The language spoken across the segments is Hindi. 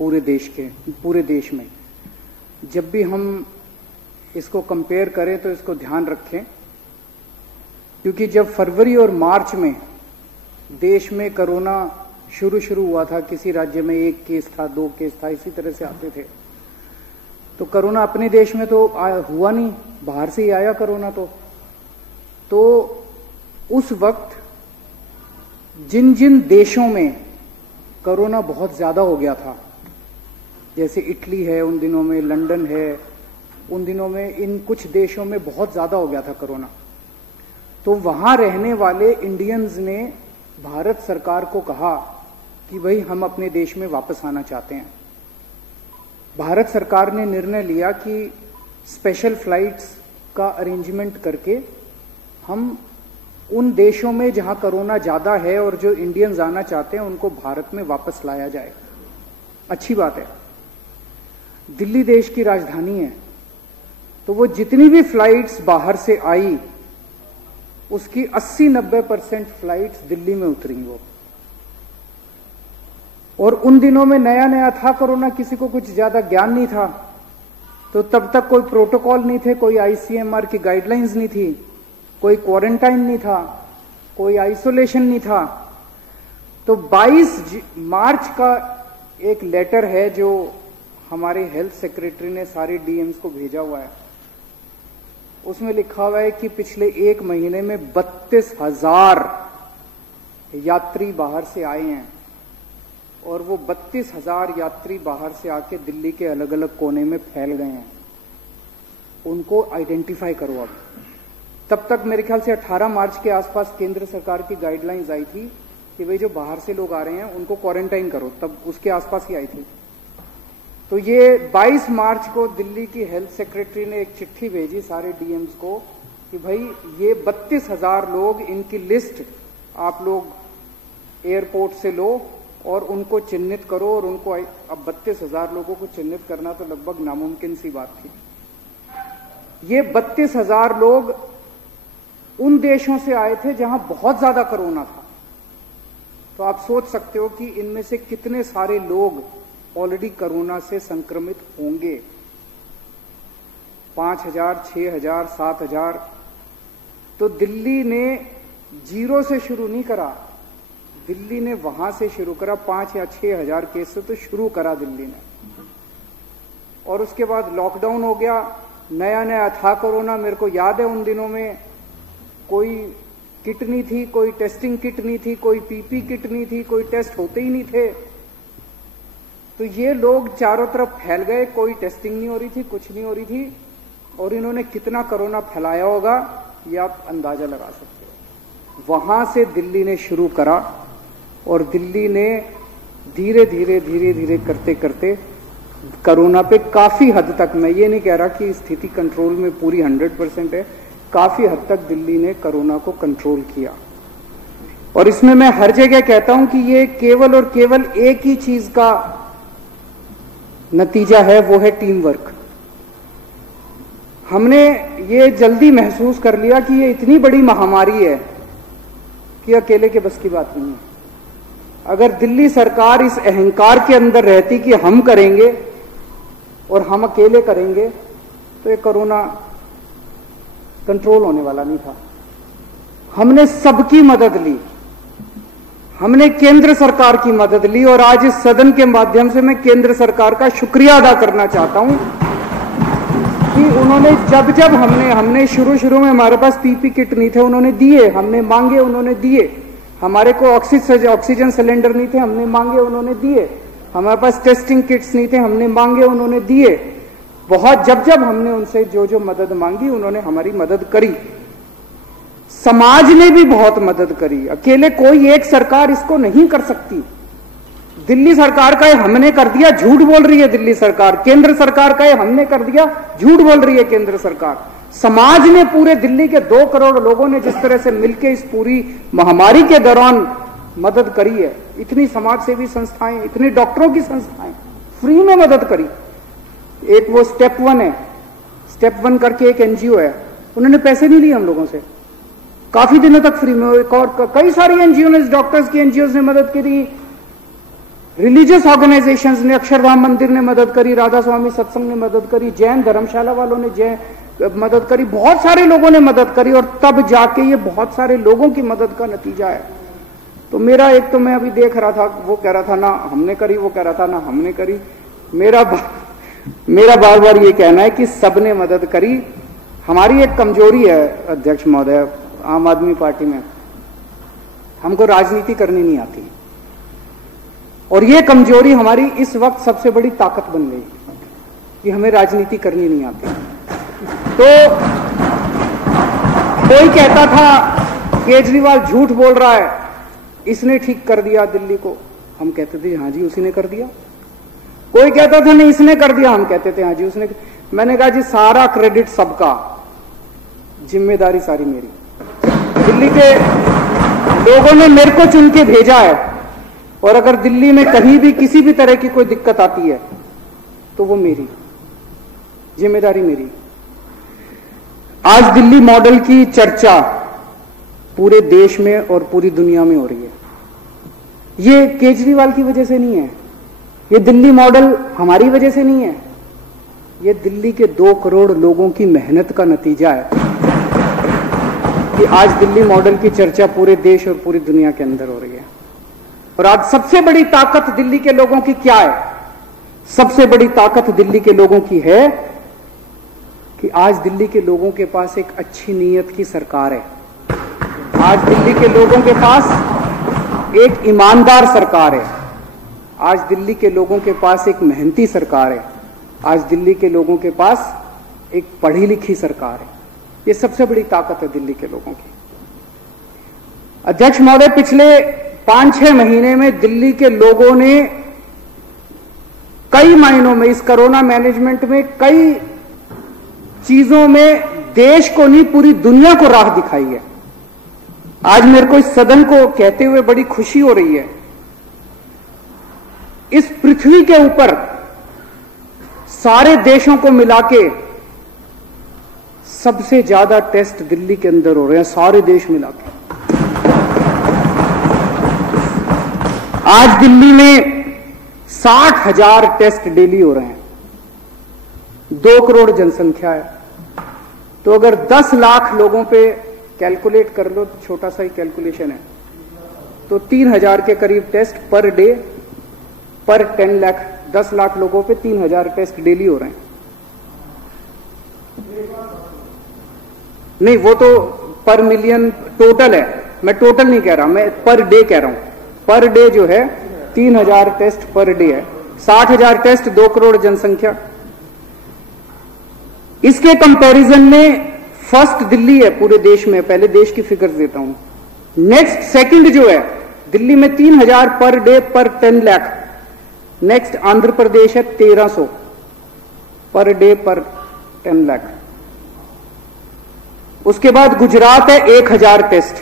पूरे देश में। जब भी हम इसको कंपेयर करें तो इसको ध्यान रखें, क्योंकि जब फरवरी और मार्च में देश में कोरोना शुरू हुआ था, किसी राज्य में 1 केस था, 2 केस था, इसी तरह से आते थे, तो कोरोना अपने देश में तो हुआ नहीं, बाहर से ही आया कोरोना। तो उस वक्त जिन जिन देशों में कोरोना बहुत ज्यादा हो गया था, जैसे इटली है उन दिनों में, लंदन है उन दिनों में, इन कुछ देशों में बहुत ज्यादा हो गया था कोरोना, तो वहां रहने वाले इंडियंस ने भारत सरकार को कहा कि भाई हम अपने देश में वापस आना चाहते हैं। भारत सरकार ने निर्णय लिया कि स्पेशल फ्लाइट्स का अरेंजमेंट करके हम उन देशों में जहां कोरोना ज्यादा है और जो इंडियंस आना चाहते हैं उनको भारत में वापस लाया जाए। अच्छी बात है, दिल्ली देश की राजधानी है, तो वो जितनी भी फ्लाइट्स बाहर से आई उसकी 80-90% फ्लाइट्स दिल्ली में उतरी वो। और उन दिनों में नया नया था कोरोना, किसी को कुछ ज्यादा ज्ञान नहीं था, तो तब तक कोई प्रोटोकॉल नहीं थे, कोई आईसीएमआर की गाइडलाइंस नहीं थी, कोई क्वारंटाइन नहीं था, कोई आइसोलेशन नहीं था। तो 22 मार्च का एक लेटर है जो हमारे हेल्थ सेक्रेटरी ने सारे डीएम्स को भेजा हुआ है, उसमें लिखा हुआ है कि पिछले 1 महीने में 32,000 यात्री बाहर से आए हैं, और वो 32,000 यात्री बाहर से आके दिल्ली के अलग अलग कोने में फैल गए हैं। उनको आइडेंटिफाई करो। अब तब तक मेरे ख्याल से 18 मार्च के आसपास केंद्र सरकार की गाइडलाइंस आई थी कि भाई जो बाहर से लोग आ रहे हैं उनको क्वारंटाइन करो, तब उसके आसपास ही आई थी। तो ये 22 मार्च को दिल्ली की हेल्थ सेक्रेटरी ने एक चिट्ठी भेजी सारे डीएम्स को कि भाई ये 32,000 लोग, इनकी लिस्ट आप लोग एयरपोर्ट से लो और उनको चिन्हित करो। और उनको अब 32,000 लोगों को चिन्हित करना तो लगभग नामुमकिन सी बात थी। ये 32,000 लोग उन देशों से आए थे जहां बहुत ज्यादा कोरोना था। तो आप सोच सकते हो कि इनमें से कितने सारे लोग ऑलरेडी कोरोना से संक्रमित होंगे। 5,000, 6,000, 7,000। तो दिल्ली ने 0 से शुरू नहीं करा, दिल्ली ने वहां से शुरू करा। 5 या 6,000 केस से तो शुरू करा दिल्ली ने, और उसके बाद लॉकडाउन हो गया। नया नया था कोरोना, मेरे को याद है उन दिनों में कोई किट नहीं थी, कोई टेस्टिंग किट नहीं थी, कोई पीपी किट नहीं थी, कोई टेस्ट होते ही नहीं थे। तो ये लोग चारों तरफ फैल गए, कोई टेस्टिंग नहीं हो रही थी, कुछ नहीं हो रही थी, और इन्होंने कितना कोरोना फैलाया होगा ये आप अंदाजा लगा सकते हो। वहां से दिल्ली ने शुरू करा, और दिल्ली ने धीरे धीरे करते करते कोरोना पे काफी हद तक, मैं ये नहीं कह रहा कि स्थिति कंट्रोल में पूरी 100% है, काफी हद तक दिल्ली ने कोरोना को कंट्रोल किया। और इसमें मैं हर जगह कहता हूं कि ये केवल और केवल एक ही चीज का नतीजा है, वो है टीम वर्क। हमने ये जल्दी महसूस कर लिया कि ये इतनी बड़ी महामारी है कि अकेले के बस की बात नहीं है। अगर दिल्ली सरकार इस अहंकार के अंदर रहती कि हम करेंगे और हम अकेले करेंगे, तो ये कोरोना कंट्रोल होने वाला नहीं था। हमने सबकी मदद ली, हमने केंद्र सरकार की मदद ली, और आज इस सदन के माध्यम से मैं केंद्र सरकार का शुक्रिया अदा करना चाहता हूं कि उन्होंने जब हमने शुरू में हमारे पास पीपी किट नहीं थे, उन्होंने दिए, हमने मांगे, उन्होंने दिए। हमारे को ऑक्सीजन सिलेंडर नहीं थे, हमने मांगे, उन्होंने दिए। हमारे पास टेस्टिंग किट्स नहीं थे, हमने मांगे, उन्होंने दिए। बहुत जब हमने उनसे जो मदद मांगी उन्होंने हमारी मदद करी। समाज ने भी बहुत मदद करी, अकेले कोई एक सरकार इसको नहीं कर सकती। दिल्ली सरकार का ये हमने कर दिया, झूठ बोल रही है दिल्ली सरकार। केंद्र सरकार का ये हमने कर दिया, झूठ बोल रही है केंद्र सरकार। समाज ने, पूरे दिल्ली के 2 करोड़ लोगों ने जिस तरह से मिलकर इस पूरी महामारी के दौरान मदद करी है, इतनी समाज सेवी संस्थाएं, इतनी डॉक्टरों की संस्थाएं फ्री में मदद करी। एक वो स्टेप 1 है, स्टेप 1 करके एक एनजीओ है, उन्होंने पैसे नहीं लिए हम लोगों से, काफी दिनों तक फ्री में। एक और कई सारी एनजीओ ने, डॉक्टर्स की एनजीओ ने मदद करी, रिलीजियस ऑर्गेनाइजेशंस ने, अक्षरधाम मंदिर ने मदद करी, राधा स्वामी सत्संग ने मदद करी, जैन धर्मशाला वालों ने मदद करी, बहुत सारे लोगों ने मदद करी, और तब जाके ये बहुत सारे लोगों की मदद का नतीजा है। तो मेरा एक, तो मैं अभी देख रहा था, वो कह रहा था ना हमने करी, वो कह रहा था ना हमने करी। मेरा बार बार ये कहना है कि सबने मदद करी। हमारी एक कमजोरी है अध्यक्ष महोदय, आम आदमी पार्टी में हमको राजनीति करनी नहीं आती, और ये कमजोरी हमारी इस वक्त सबसे बड़ी ताकत बन गई कि हमें राजनीति करनी नहीं आती। तो कोई कहता था केजरीवाल झूठ बोल रहा है, इसने ठीक कर दिया दिल्ली को, हम कहते थे हाँ जी उसी ने कर दिया। कोई कहता था नहीं इसने कर दिया, हम कहते थे हाँ जी उसने। मैंने कहा जी सारा क्रेडिट सबका, जिम्मेदारी सारी मेरी। दिल्ली के लोगों ने मेरे को चुन के भेजा है, और अगर दिल्ली में कहीं भी किसी भी तरह की कोई दिक्कत आती है तो वो मेरी जिम्मेदारी मेरी। आज दिल्ली मॉडल की चर्चा पूरे देश में और पूरी दुनिया में हो रही है। ये केजरीवाल की वजह से नहीं है, ये दिल्ली मॉडल हमारी वजह से नहीं है, ये दिल्ली के 2 करोड़ लोगों की मेहनत का नतीजा है कि आज दिल्ली मॉडल की चर्चा पूरे देश और पूरी दुनिया के अंदर हो रही है। और आज सबसे बड़ी ताकत दिल्ली के लोगों की क्या है? सबसे बड़ी ताकत दिल्ली के लोगों की है कि आज दिल्ली के लोगों के पास एक अच्छी नीयत की सरकार है। आज दिल्ली के लोगों के पास एक ईमानदार सरकार है। आज दिल्ली के लोगों के पास एक मेहनती सरकार है। आज दिल्ली के लोगों के पास एक पढ़ी लिखी सरकार है। ये सबसे बड़ी ताकत है दिल्ली के लोगों की। अध्यक्ष महोदय, पिछले 5-6 महीने में दिल्ली के लोगों ने कई मायनों में इस कोरोना मैनेजमेंट में कई चीजों में देश को नहीं पूरी दुनिया को राह दिखाई है। आज मेरे को इस सदन को कहते हुए बड़ी खुशी हो रही है, इस पृथ्वी के ऊपर सारे देशों को मिला के सबसे ज्यादा टेस्ट दिल्ली के अंदर हो रहे हैं, सारे देश मिला के। आज दिल्ली में 60,000 टेस्ट डेली हो रहे हैं। 2 करोड़ जनसंख्या है, तो अगर 10 लाख लोगों पे कैलकुलेट कर लो, छोटा सा ही कैलकुलेशन है, तो 3,000 के करीब टेस्ट पर डे पर 10 लाख, 10 लाख लोगों पे 3,000 टेस्ट डेली हो रहे हैं। नहीं, वो तो पर मिलियन टोटल है, मैं टोटल नहीं कह रहा, मैं पर डे कह रहा हूं। पर डे जो है 3,000 टेस्ट पर डे है। 60,000 टेस्ट, 2 करोड़ जनसंख्या। इसके कंपैरिजन में फर्स्ट दिल्ली है पूरे देश में। पहले देश की फिगर्स देता हूं। नेक्स्ट सेकंड जो है दिल्ली में 3,000 पर डे पर 10 लाख। नेक्स्ट आंध्र प्रदेश है 1,300 पर डे पर 10 लाख। उसके बाद गुजरात है 1,000 टेस्ट,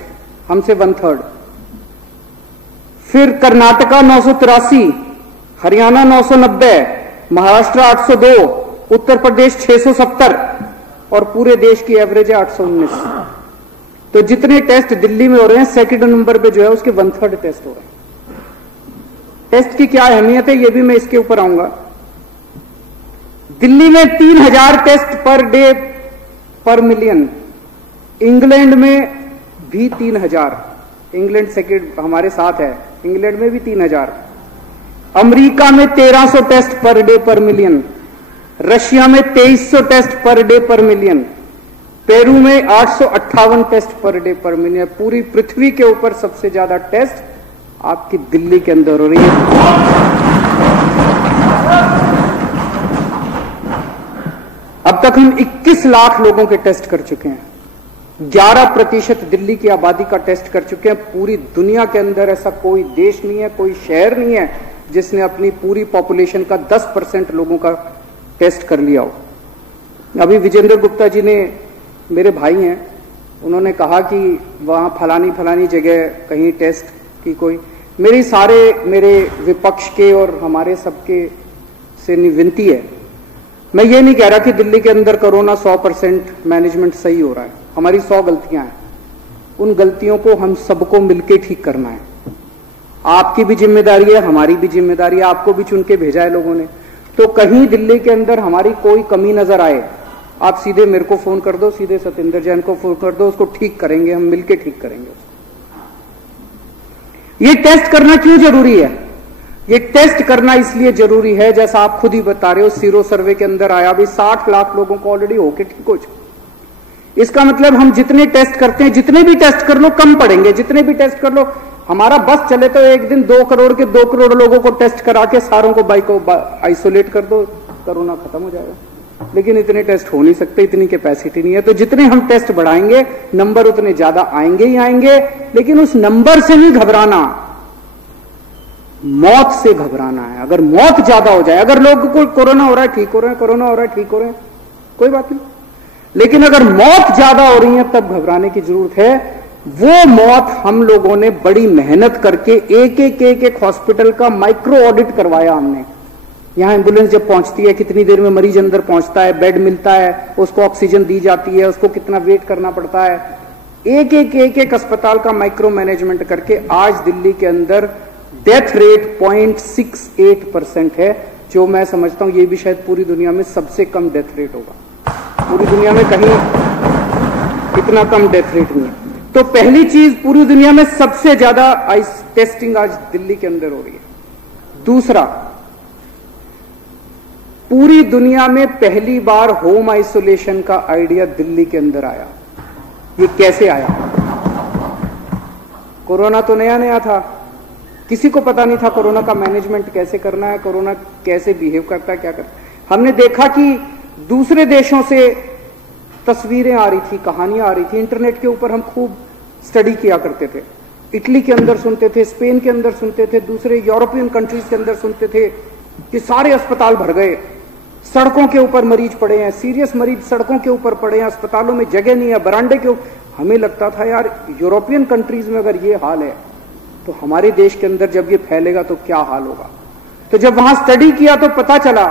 हमसे 1/3। फिर कर्नाटका 983, हरियाणा 990, महाराष्ट्र 802, उत्तर प्रदेश 670, और पूरे देश की एवरेज है 819। तो जितने टेस्ट दिल्ली में हो रहे हैं, सेकंड नंबर पे जो है उसके 1/3 टेस्ट हो रहे हैं। टेस्ट की क्या अहमियत है ये भी मैं इसके ऊपर आऊंगा। दिल्ली में 3,000 टेस्ट पर डे पर मिलियन। इंग्लैंड में भी 3,000, इंग्लैंड सेकंड हमारे साथ है, इंग्लैंड में भी 3,000। अमेरिका में 1,300 टेस्ट पर डे पर मिलियन। रशिया में 2,300 टेस्ट पर डे पर मिलियन। पेरू में 858 टेस्ट पर डे पर मिलियन। पूरी पृथ्वी के ऊपर सबसे ज्यादा टेस्ट आपकी दिल्ली के अंदर हो रही है। अब तक हम 21 लाख लोगों के टेस्ट कर चुके हैं। 11% दिल्ली की आबादी का टेस्ट कर चुके हैं। पूरी दुनिया के अंदर ऐसा कोई देश नहीं है, कोई शहर नहीं है जिसने अपनी पूरी पॉपुलेशन का 10% लोगों का टेस्ट कर लिया हो। अभी विजेंद्र गुप्ता जी ने, मेरे भाई हैं, उन्होंने कहा कि वहां फलानी जगह कहीं टेस्ट की कोई, मेरे विपक्ष के और हमारे सबके से विनती है, मैं ये नहीं कह रहा कि दिल्ली के अंदर कोरोना 100% मैनेजमेंट सही हो रहा है। हमारी 100 गलतियां हैं, उन गलतियों को हम सबको मिलकर ठीक करना है। आपकी भी जिम्मेदारी है, हमारी भी जिम्मेदारी है, आपको भी चुन के भेजा है लोगों ने। तो कहीं दिल्ली के अंदर हमारी कोई कमी नजर आए, आप सीधे मेरे को फोन कर दो, सीधे सतेंद्र जैन को फोन कर दो, उसको ठीक करेंगे, हम मिलके ठीक करेंगे। ये टेस्ट करना क्यों जरूरी है? ये टेस्ट करना इसलिए जरूरी है, जैसा आप खुद ही बता रहे हो, सीरो सर्वे के अंदर आया भी 60 लाख लोगों को ऑलरेडी होके ठीक हो चुके। इसका मतलब हम जितने टेस्ट करते हैं, जितने भी टेस्ट कर लो कम पड़ेंगे, जितने भी टेस्ट कर लो। हमारा बस चले तो एक दिन 2 करोड़ के 2 करोड़ लोगों को टेस्ट करा के सारों को आइसोलेट कर दो, कोरोना खत्म हो जाएगा। लेकिन इतने टेस्ट हो नहीं सकते, इतनी कैपेसिटी नहीं है। तो जितने हम टेस्ट बढ़ाएंगे नंबर उतने ज्यादा आएंगे ही आएंगे। लेकिन उस नंबर से नहीं घबराना, मौत से घबराना है। अगर मौत ज्यादा हो जाए, अगर लोग को कोरोना हो रहा है ठीक हो रहे हैं, कोरोना हो रहा है ठीक हो रहे हैं, कोई बात नहीं। लेकिन अगर मौत ज्यादा हो रही है तब घबराने की जरूरत है। वो मौत हम लोगों ने बड़ी मेहनत करके एक हॉस्पिटल का माइक्रो ऑडिट करवाया हमने। यहां एम्बुलेंस जब पहुंचती है, कितनी देर में मरीज अंदर पहुंचता है, बेड मिलता है, उसको ऑक्सीजन दी जाती है, उसको कितना वेट करना पड़ता है। एक अस्पताल का माइक्रो मैनेजमेंट करके आज दिल्ली के अंदर डेथ रेट 0.68% है, जो मैं समझता हूं ये भी शायद पूरी दुनिया में सबसे कम डेथ रेट होगा। पूरी दुनिया में कहीं इतना कम डेथ रेट नहीं है। तो पहली चीज, पूरी दुनिया में सबसे ज्यादा आइस टेस्टिंग आज दिल्ली के अंदर हो रही है। दूसरा, पूरी दुनिया में पहली बार होम आइसोलेशन का आइडिया दिल्ली के अंदर आया। ये कैसे आया? कोरोना तो नया नया था, किसी को पता नहीं था कोरोना का मैनेजमेंट कैसे करना है, कोरोना कैसे बिहेव करता है, क्या करता है। हमने देखा कि दूसरे देशों से तस्वीरें आ रही थी, कहानियां आ रही थी, इंटरनेट के ऊपर हम खूब स्टडी किया करते थे। इटली के अंदर सुनते थे, स्पेन के अंदर सुनते थे, दूसरे यूरोपियन कंट्रीज के अंदर सुनते थे कि सारे अस्पताल भर गए, सड़कों के ऊपर मरीज पड़े हैं, सीरियस मरीज सड़कों के ऊपर पड़े हैं, अस्पतालों में जगह नहीं है, बरांडे के ऊपर। हमें लगता था यार यूरोपियन कंट्रीज में अगर ये हाल है तो हमारे देश के अंदर जब ये फैलेगा तो क्या हाल होगा। तो जब वहां स्टडी किया तो पता चला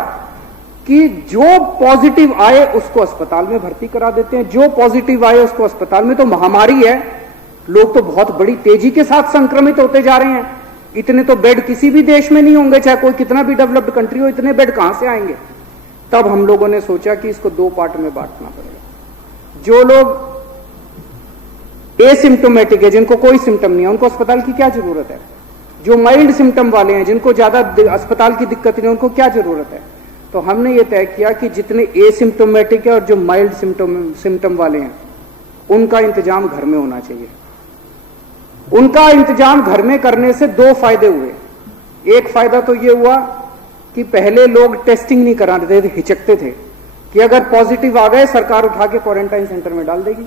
कि जो पॉजिटिव आए उसको अस्पताल में भर्ती करा देते हैं, जो पॉजिटिव आए उसको अस्पताल में। तो महामारी है, लोग तो बहुत बड़ी तेजी के साथ संक्रमित होते जा रहे हैं। इतने तो बेड किसी भी देश में नहीं होंगे, चाहे कोई कितना भी डेवलप्ड कंट्री हो, इतने बेड कहां से आएंगे। तब हम लोगों ने सोचा कि इसको 2 पार्ट में बांटना पड़ेगा। जो लोग एसिम्टोमेटिक है, जिनको कोई सिम्टम नहीं है, उनको अस्पताल की क्या जरूरत है। जो माइल्ड सिम्टम वाले हैं, जिनको ज्यादा अस्पताल की दिक्कत नहीं, उनको क्या जरूरत है। तो हमने ये तय किया कि जितने एसिम्टोमेटिक है और जो माइल्ड सिम्टम वाले हैं, उनका इंतजाम घर में होना चाहिए। उनका इंतजाम घर में करने से 2 फायदे हुए। एक फायदा तो ये हुआ कि पहले लोग टेस्टिंग नहीं कराते थे, हिचकते थे कि अगर पॉजिटिव आ गए सरकार उठा के क्वारंटाइन सेंटर में डाल देगी।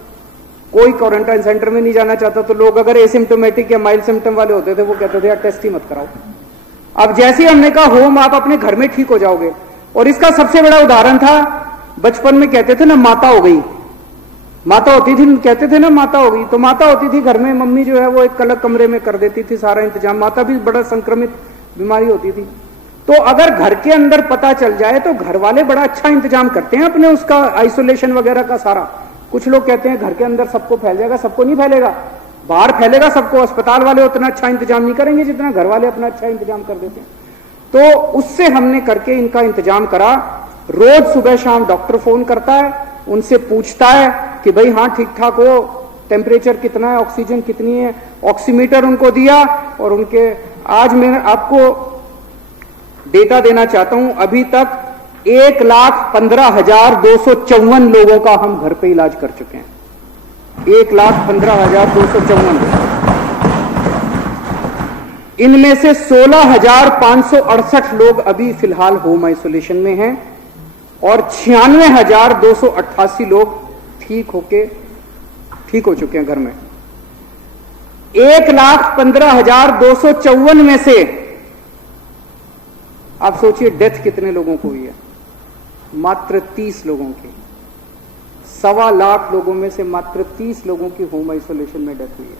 कोई क्वारंटाइन सेंटर में नहीं जाना चाहता। तो लोग अगर एसिम्टोमेटिक या माइल्ड सिम्टम वाले होते थे वो कहते थे यार टेस्ट ही मत कराओ। अब जैसे ही हमने कहा होम, आप अपने घर में ठीक हो जाओगे। और इसका सबसे बड़ा उदाहरण था, बचपन में कहते थे ना माता हो गई, माता होती थी, कहते थे ना माता हो गई। तो माता होती थी घर में, मम्मी जो है वो एक अलग कमरे में कर देती थी सारा इंतजाम। माता भी बड़ा संक्रमित बीमारी होती थी। तो अगर घर के अंदर पता चल जाए तो घर वाले बड़ा अच्छा इंतजाम करते हैं अपने उसका, आइसोलेशन वगैरह का सारा। कुछ लोग कहते हैं घर के अंदर सबको फैल जाएगा, सबको नहीं फैलेगा, बाहर फैलेगा सबको। अस्पताल वाले उतना अच्छा इंतजाम नहीं करेंगे जितना घर वाले अपना अच्छा इंतजाम कर देते हैं। तो उससे हमने करके इनका इंतजाम करा। रोज सुबह शाम डॉक्टर फोन करता है, उनसे पूछता है कि भाई हाँ ठीक ठाक हो, टेम्परेचर कितना है, ऑक्सीजन कितनी है, ऑक्सीमीटर उनको दिया। और उनके आज मैं आपको डेटा देना चाहता हूं, अभी तक 1,15,254 लोगों का हम घर पे इलाज कर चुके हैं। 1,15,254। इनमें से 16,568 लोग अभी फिलहाल होम आइसोलेशन में हैं और 96,288 लोग ठीक हो चुके हैं घर में। 1,15,254 में से आप सोचिए डेथ कितने लोगों को हुई है? मात्र 30 लोगों की। 1.25 लाख लोगों में से मात्र 30 लोगों की होम आइसोलेशन में डेथ हुई है।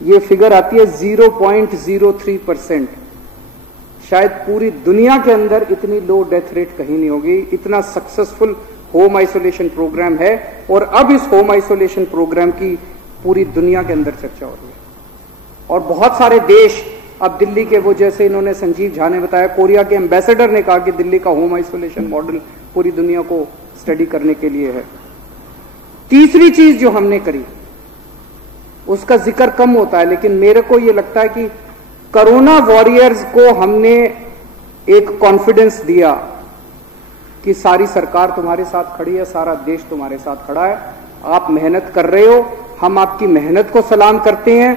ये फिगर आती है 0.03%। शायद पूरी दुनिया के अंदर इतनी लो डेथ रेट कहीं नहीं होगी। इतना सक्सेसफुल होम आइसोलेशन प्रोग्राम है और अब इस होम आइसोलेशन प्रोग्राम की पूरी दुनिया के अंदर चर्चा हो रही है। और बहुत सारे देश अब दिल्ली के, वो जैसे इन्होंने संजीव झा ने बताया, कोरिया के एम्बेसडर ने कहा कि दिल्ली का होम आइसोलेशन मॉडल पूरी दुनिया को स्टडी करने के लिए है। तीसरी चीज जो हमने करी उसका जिक्र कम होता है, लेकिन मेरे को यह लगता है कि कोरोना वॉरियर्स को हमने एक कॉन्फिडेंस दिया कि सारी सरकार तुम्हारे साथ खड़ी है, सारा देश तुम्हारे साथ खड़ा है, आप मेहनत कर रहे हो, हम आपकी मेहनत को सलाम करते हैं,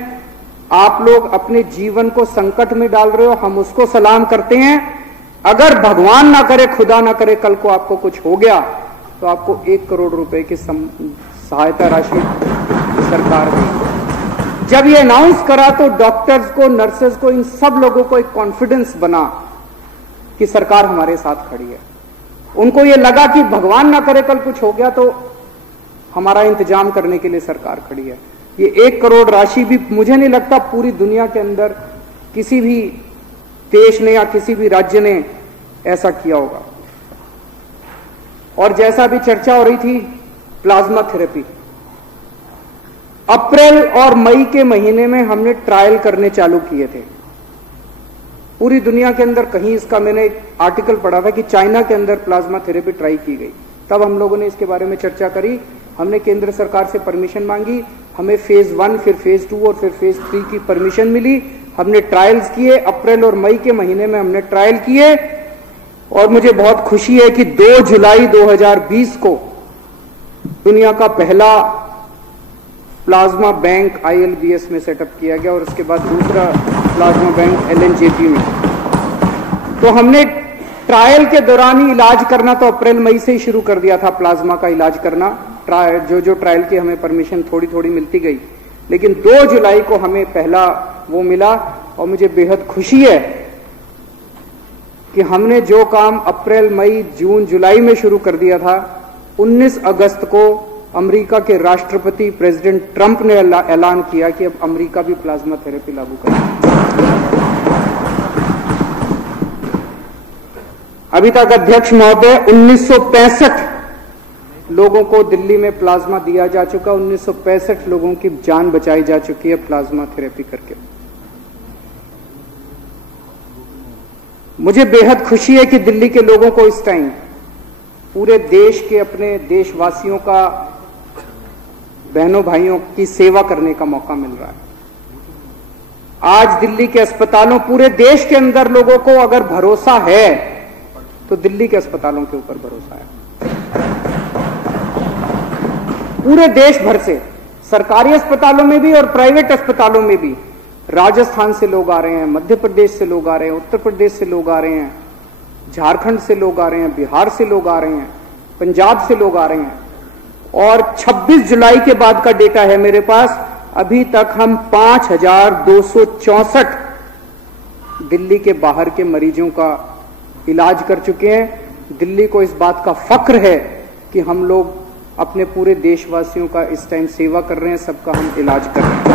आप लोग अपने जीवन को संकट में डाल रहे हो, हम उसको सलाम करते हैं। अगर भगवान ना करे, खुदा ना करे, कल को आपको कुछ हो गया तो आपको 1 करोड़ रुपए की सहायता राशि सरकार देगी। जब ये अनाउंस करा तो डॉक्टर्स को, नर्सेज को, इन सब लोगों को एक कॉन्फिडेंस बना कि सरकार हमारे साथ खड़ी है। उनको ये लगा कि भगवान ना करे कल कुछ हो गया तो हमारा इंतजाम करने के लिए सरकार खड़ी है। ये 1 करोड़ राशि भी मुझे नहीं लगता पूरी दुनिया के अंदर किसी भी देश ने या किसी भी राज्य ने ऐसा किया होगा। और जैसा भी चर्चा हो रही थी, प्लाज्मा थेरेपी, अप्रैल और मई के महीने में हमने ट्रायल करने चालू किए थे। पूरी दुनिया के अंदर कहीं इसका मैंने एक आर्टिकल पढ़ा था कि चाइना के अंदर प्लाज्मा थेरेपी ट्राई की गई। तब हम लोगों ने इसके बारे में चर्चा करी, हमने केंद्र सरकार से परमिशन मांगी, हमें फेज 1, फिर फेज 2 और फिर फेज 3 की परमिशन मिली। हमने ट्रायल्स किए, अप्रैल और मई के महीने में हमने ट्रायल किए और मुझे बहुत खुशी है कि 2 जुलाई 2020 को दुनिया का पहला प्लाज्मा बैंक ILBS में सेटअप किया गया और उसके बाद दूसरा प्लाज्मा बैंक LNJP में। तो हमने ट्रायल के दौरान ही इलाज करना तो अप्रैल मई से ही शुरू कर दिया था, प्लाज्मा का इलाज करना। जो ट्रायल की हमें परमिशन थोड़ी थोड़ी मिलती गई, लेकिन 2 जुलाई को हमें पहला वो मिला और मुझे बेहद खुशी है कि हमने जो काम अप्रैल, मई, जून, जुलाई में शुरू कर दिया था, 19 अगस्त को अमेरिका के राष्ट्रपति प्रेसिडेंट ट्रंप ने ऐलान किया कि अब अमेरिका भी प्लाज्मा थेरेपी लागू करेगा। अभी तक अध्यक्ष महोदय 1965 लोगों को दिल्ली में प्लाज्मा दिया जा चुका, 1965 लोगों की जान बचाई जा चुकी है प्लाज्मा थेरेपी करके। मुझे बेहद खुशी है कि दिल्ली के लोगों को इस टाइम पूरे देश के, अपने देशवासियों का, बहनों भाइयों की सेवा करने का मौका मिल रहा है। आज दिल्ली के अस्पतालों, पूरे देश के अंदर लोगों को अगर भरोसा है तो दिल्ली के अस्पतालों के ऊपर भरोसा है। पूरे देश भर से, सरकारी अस्पतालों में भी और प्राइवेट अस्पतालों में भी, राजस्थान से लोग आ रहे हैं, मध्य प्रदेश से लोग आ रहे हैं, उत्तर प्रदेश से लोग आ रहे हैं, झारखंड से लोग आ रहे हैं, बिहार से लोग आ रहे हैं, पंजाब से लोग आ रहे हैं। और 26 जुलाई के बाद का डेटा है मेरे पास, अभी तक हम 5264 दिल्ली के बाहर के मरीजों का इलाज कर चुके हैं। दिल्ली को इस बात का फख्र है कि हम लोग अपने पूरे देशवासियों का इस टाइम सेवा कर रहे हैं, सबका हम इलाज कर रहे हैं।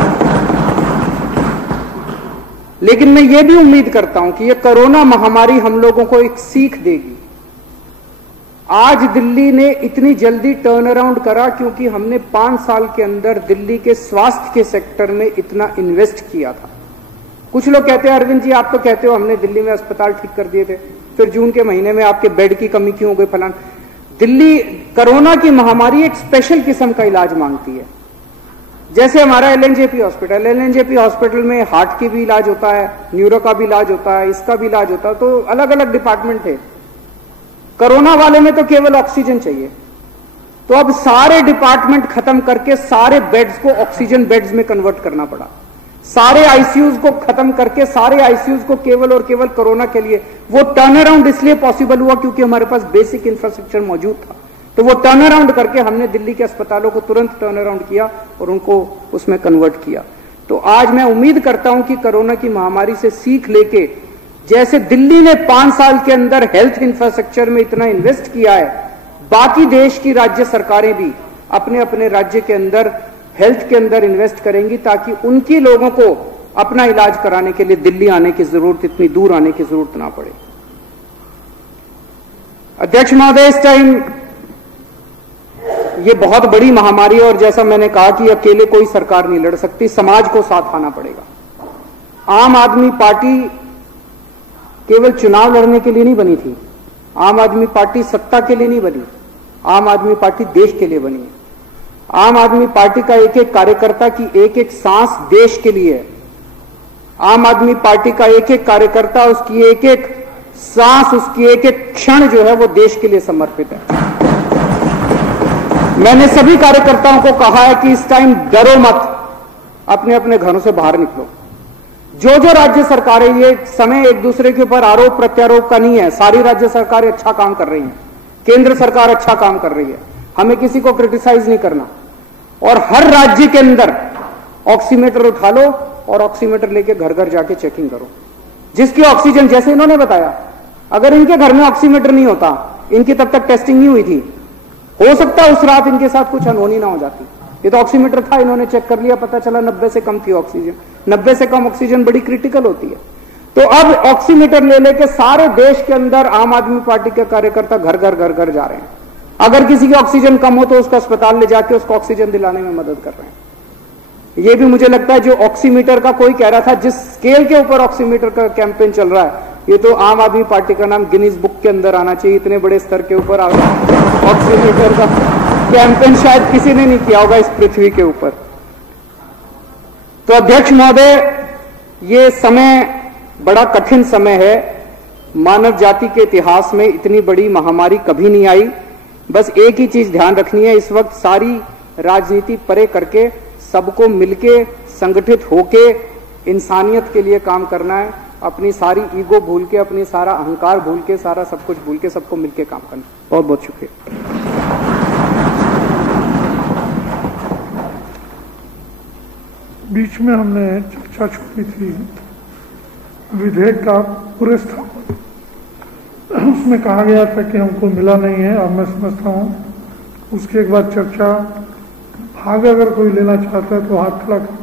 लेकिन मैं ये भी उम्मीद करता हूं कि ये कोरोना महामारी हम लोगों को एक सीख देगी। आज दिल्ली ने इतनी जल्दी टर्न अराउंड करा क्योंकि हमने 5 साल के अंदर दिल्ली के स्वास्थ्य के सेक्टर में इतना इन्वेस्ट किया था। कुछ लोग कहते हैं, अरविंद जी आप तो कहते हो हमने दिल्ली में अस्पताल ठीक कर दिए थे, फिर जून के महीने में आपके बेड की कमी क्यों हो गई फलान। दिल्ली कोरोना की महामारी एक स्पेशल किस्म का इलाज मांगती है। जैसे हमारा LNJP हॉस्पिटल, LNJP हॉस्पिटल में हार्ट की भी इलाज होता है, न्यूरो का भी इलाज होता है, इसका भी इलाज होता है, तो अलग अलग डिपार्टमेंट है। कोरोना वाले में तो केवल ऑक्सीजन चाहिए, तो अब सारे डिपार्टमेंट खत्म करके सारे बेड्स को ऑक्सीजन बेड्स में कन्वर्ट करना पड़ा। सारे आईसीयूज को खत्म करके सारे आईसीयूज को केवल और केवल कोरोना के लिए। वो टर्न अराउंड इसलिए पॉसिबल हुआ क्योंकि हमारे पास बेसिक इंफ्रास्ट्रक्चर मौजूद था। तो वो टर्न अराउंड करके हमने दिल्ली के अस्पतालों को तुरंत टर्न अराउंड किया और उनको उसमें कन्वर्ट किया। तो आज मैं उम्मीद करता हूं कि कोरोना की महामारी से सीख लेके, जैसे दिल्ली ने 5 साल के अंदर हेल्थ इंफ्रास्ट्रक्चर में इतना इन्वेस्ट किया है, बाकी देश की राज्य सरकारें भी अपने अपने राज्य के अंदर हेल्थ के अंदर इन्वेस्ट करेंगी, ताकि उनकी लोगों को अपना इलाज कराने के लिए दिल्ली आने की जरूरत, इतनी दूर आने की जरूरत ना पड़े। अध्यक्ष महोदय, इस टाइम ये बहुत बड़ी महामारी है और जैसा मैंने कहा कि अकेले कोई सरकार नहीं लड़ सकती, समाज को साथ आना पड़ेगा। आम आदमी पार्टी केवल चुनाव लड़ने के लिए नहीं बनी थी। आम आदमी पार्टी सत्ता के लिए नहीं बनी। आम आदमी पार्टी देश के लिए बनी है। आम आदमी पार्टी का एक एक कार्यकर्ता की एक एक सांस देश के लिए है। आम आदमी पार्टी का एक एक कार्यकर्ता, उसकी एक एक सांस, उसकी एक एक क्षण जो है वो देश के लिए समर्पित है। मैंने सभी कार्यकर्ताओं को कहा है कि इस टाइम डरो मत, अपने अपने घरों से बाहर निकलो। जो जो राज्य सरकारें, ये समय एक दूसरे के ऊपर आरोप प्रत्यारोप का नहीं है। सारी राज्य सरकारें अच्छा काम कर रही हैं, केंद्र सरकार अच्छा काम कर रही है, हमें किसी को क्रिटिसाइज नहीं करना। और हर राज्य के अंदर ऑक्सीमीटर उठा लो और ऑक्सीमीटर लेके घर घर जाके चेकिंग करो। जिसकी ऑक्सीजन, जैसे इन्होंने बताया, अगर इनके घर में ऑक्सीमीटर नहीं होता, इनकी तब तक टेस्टिंग नहीं हुई थी, हो सकता है उस रात इनके साथ कुछ अनहोनी ना हो जाती। ये तो ऑक्सीमीटर था, इन्होंने चेक कर लिया, पता चला 90 से कम थी ऑक्सीजन। 90 से कम ऑक्सीजन बड़ी क्रिटिकल होती है। तो अब ऑक्सीमीटर ले लेके सारे देश के अंदर आम आदमी पार्टी के कार्यकर्ता घर घर जा रहे हैं। अगर किसी की ऑक्सीजन कम हो तो उसको अस्पताल ले जाके उसको ऑक्सीजन दिलाने में मदद कर रहे हैं। ये भी मुझे लगता है, जो ऑक्सीमीटर का कोई कह रहा था, जिस स्केल के ऊपर ऑक्सीमीटर का कैंपेन चल रहा है, ये तो आम आदमी पार्टी का नाम गिनीज बुक के अंदर आना चाहिए। इतने बड़े स्तर के ऊपर ऑक्सीमीटर का कैंपेन शायद किसी ने नहीं किया होगा इस पृथ्वी के ऊपर। तो अध्यक्ष महोदय, ये समय बड़ा कठिन समय है। मानव जाति के इतिहास में इतनी बड़ी महामारी कभी नहीं आई। बस एक ही चीज ध्यान रखनी है, इस वक्त सारी राजनीति परे करके सबको मिलके संगठित होके इंसानियत के लिए काम करना है। अपनी सारी ईगो भूल के, अपनी सारा अहंकार भूल के, सारा सब कुछ भूल के सबको मिलके काम करना। बहुत बहुत शुक्रिया। बीच में हमने चर्चा छोड़ी थी विधेयक का पूरे स्थापन, उसमें कहा गया था कि हमको मिला नहीं है। अब मैं समझता हूँ उसके एक बाद चर्चा भाग अगर कोई लेना चाहता है तो हाथ खड़ा कर